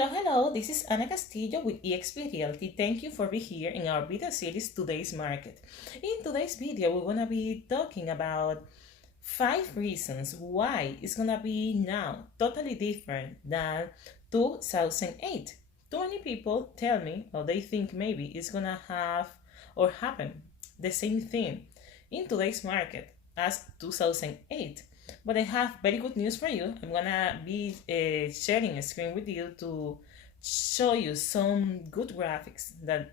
Hello, this is Ana Castillo with eXp Realty. Thank you for being here in our video series, Today's Market. In today's video, we're gonna be talking about 5 reasons why it's gonna be now totally different than 2008. Too many people tell me, or they think maybe it's gonna have or happen the same thing in today's market as 2008. But I have very good news for you. I'm gonna be sharing a screen with you to show you some good graphics that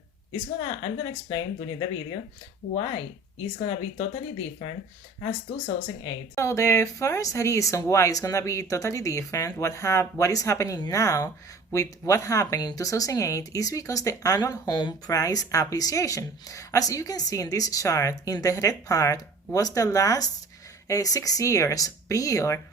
I'm gonna explain during the video why it's gonna be totally different as 2008. So the first reason why it's gonna be totally different, what is happening now with what happened in 2008 is because the annual home price appreciation. As you can see in this chart, in the red part was the last 6 years prior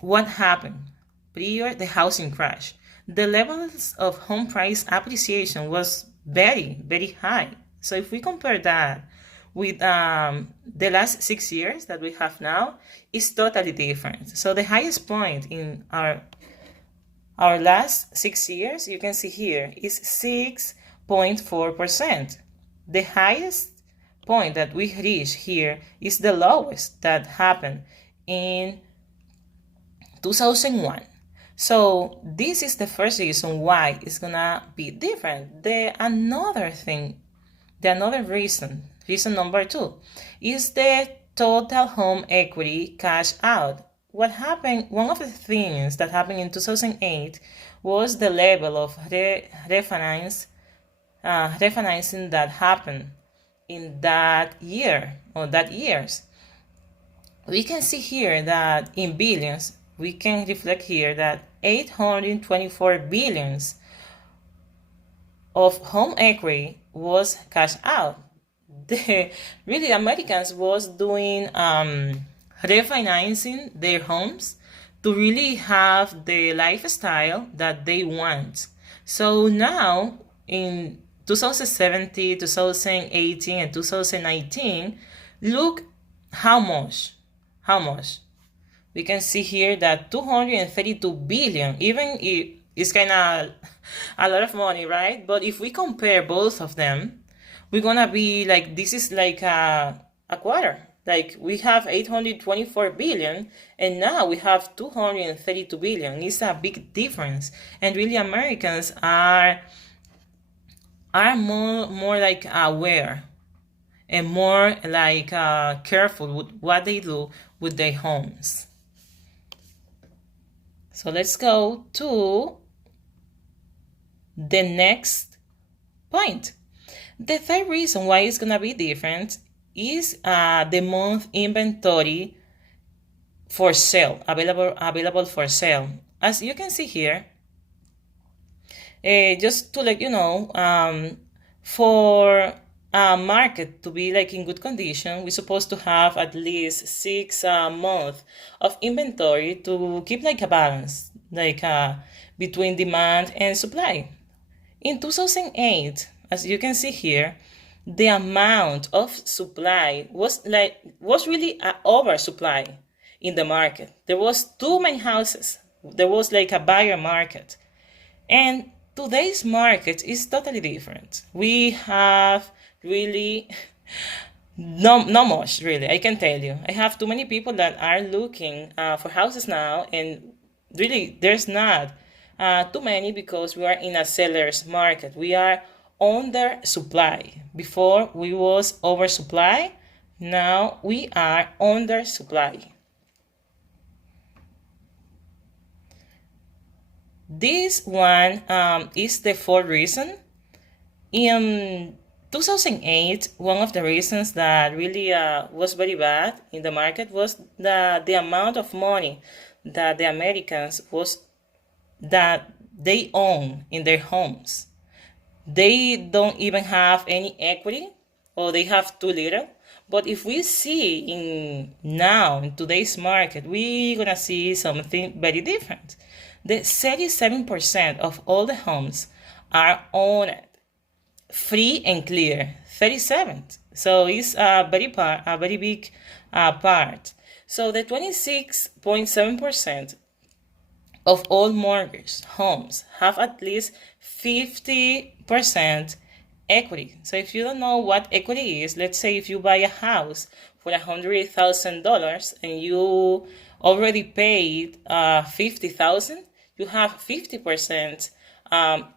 what happened, prior the housing crash. The levels of home price appreciation was very, very high. So if we compare that with the last 6 years that we have now, it's totally different. So the highest point in our last 6 years, you can see here, is 6.4%. The highest point that we reached here is the lowest that happened in 2001. So this is the first reason why it's gonna be different. Another reason number 2, is the total home equity cash out. One of the things that happened in 2008 was the level of refinancing that happened in that year or that years. We can see here that in billions, we can reflect here that 824 billions of home equity was cashed out. Really, Americans was doing refinancing their homes to really have the lifestyle that they want. So now in 2017, 2018, and 2019, look how much. We can see here that 232 billion, even if it's kind of a lot of money, right? But if we compare both of them, we're gonna be like, this is like a quarter. Like we have 824 billion and now we have 232 billion. It's a big difference. And really Americans are more like aware and more like careful with what they do with their homes. So let's go to the next point. The third reason why it's gonna be different is the month inventory for sale, available for sale. As you can see here, just to let you know, for a market to be like in good condition, we're supposed to have at least 6 months of inventory to keep like a balance, like between demand and supply. In 2008, as you can see here, the amount of supply was really an oversupply in the market. There was too many houses. There was like a buyer market. And today's market is totally different. We have really no much, really, I can tell you. I have too many people that are looking for houses now, and really there's not too many because we are in a seller's market. We are under supply. Before we was oversupply, now we are under supply. This one is the fourth reason. In 2008, one of the reasons that really was very bad in the market was the amount of money that the Americans that they own in their homes. They don't even have any equity, or they have too little. But if we see in today's market, we're gonna see something very different. The 37% of all the homes are owned, free and clear. 37. So it's a very big part. So the 26.7% of all mortgage homes have at least 50% equity. So if you don't know what equity is, let's say if you buy a house for $100,000 and you already paid $50,000, you have 50%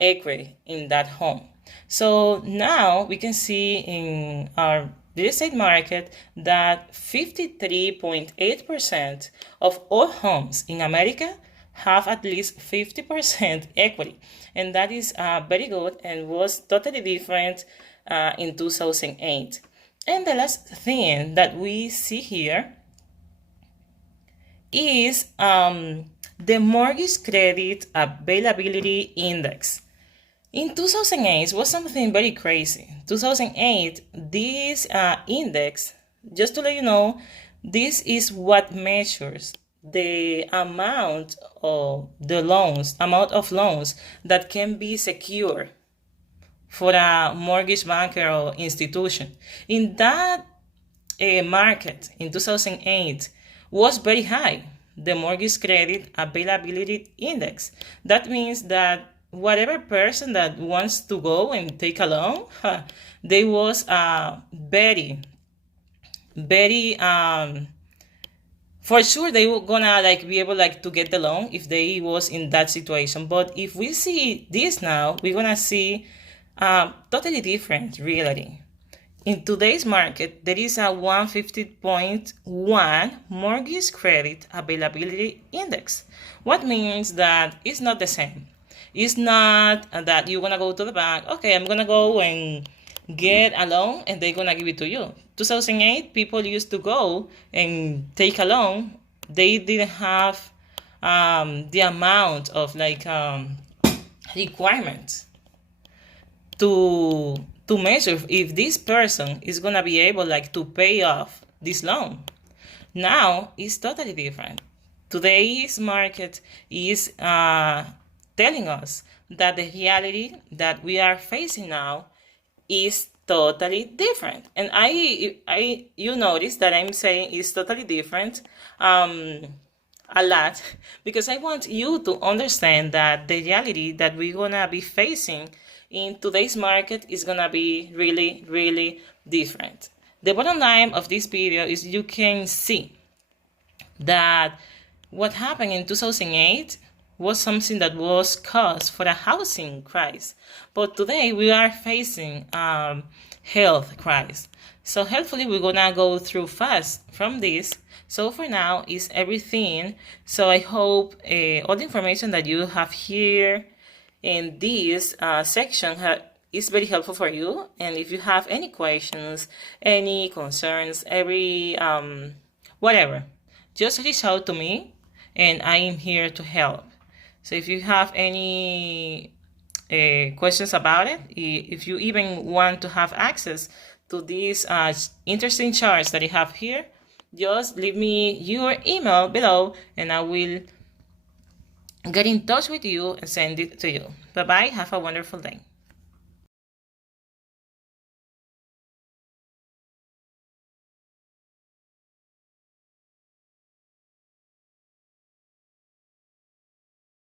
equity in that home. So now we can see in our real estate market that 53.8% of all homes in America have at least 50% equity, and that is very good and was totally different in 2008. And the last thing that we see here is the mortgage credit availability index. In 2008 was something very crazy. 2008, this index, just to let you know, this is what measures the amount of loans that can be secured for a mortgage banker or institution. In that market in 2008 was very high, the mortgage credit availability index. That means that whatever person that wants to go and take a loan, they was very for sure they were gonna be able to get the loan if they was in that situation. But if we see this now, we're gonna see totally different reality. In today's market, there is a 150.1 mortgage credit availability index. What means that it's not the same. It's not that you're gonna go to the bank, okay, I'm gonna go and get a loan and they're gonna give it to you. 2008, people used to go and take a loan. They didn't have the amount of requirements to measure if this person is gonna be able to pay off this loan. Now it's totally different. Today's market is telling us that the reality that we are facing now is totally different. And you notice that I'm saying it's totally different a lot, because I want you to understand that the reality that we're gonna be facing in today's market is gonna be really, really different. The bottom line of this video is you can see that what happened in 2008 was something that was caused for a housing crisis. But today we are facing health crisis. So hopefully we're gonna go through fast from this. So for now is everything. So I hope all the information that you have here in this section is very helpful for you. And if you have any questions, any concerns, whatever, just reach out to me and I am here to help. So if you have any questions about it, if you even want to have access to these interesting charts that I have here, just leave me your email below and I will get in touch with you and send it to you. Bye-bye. Have a wonderful day.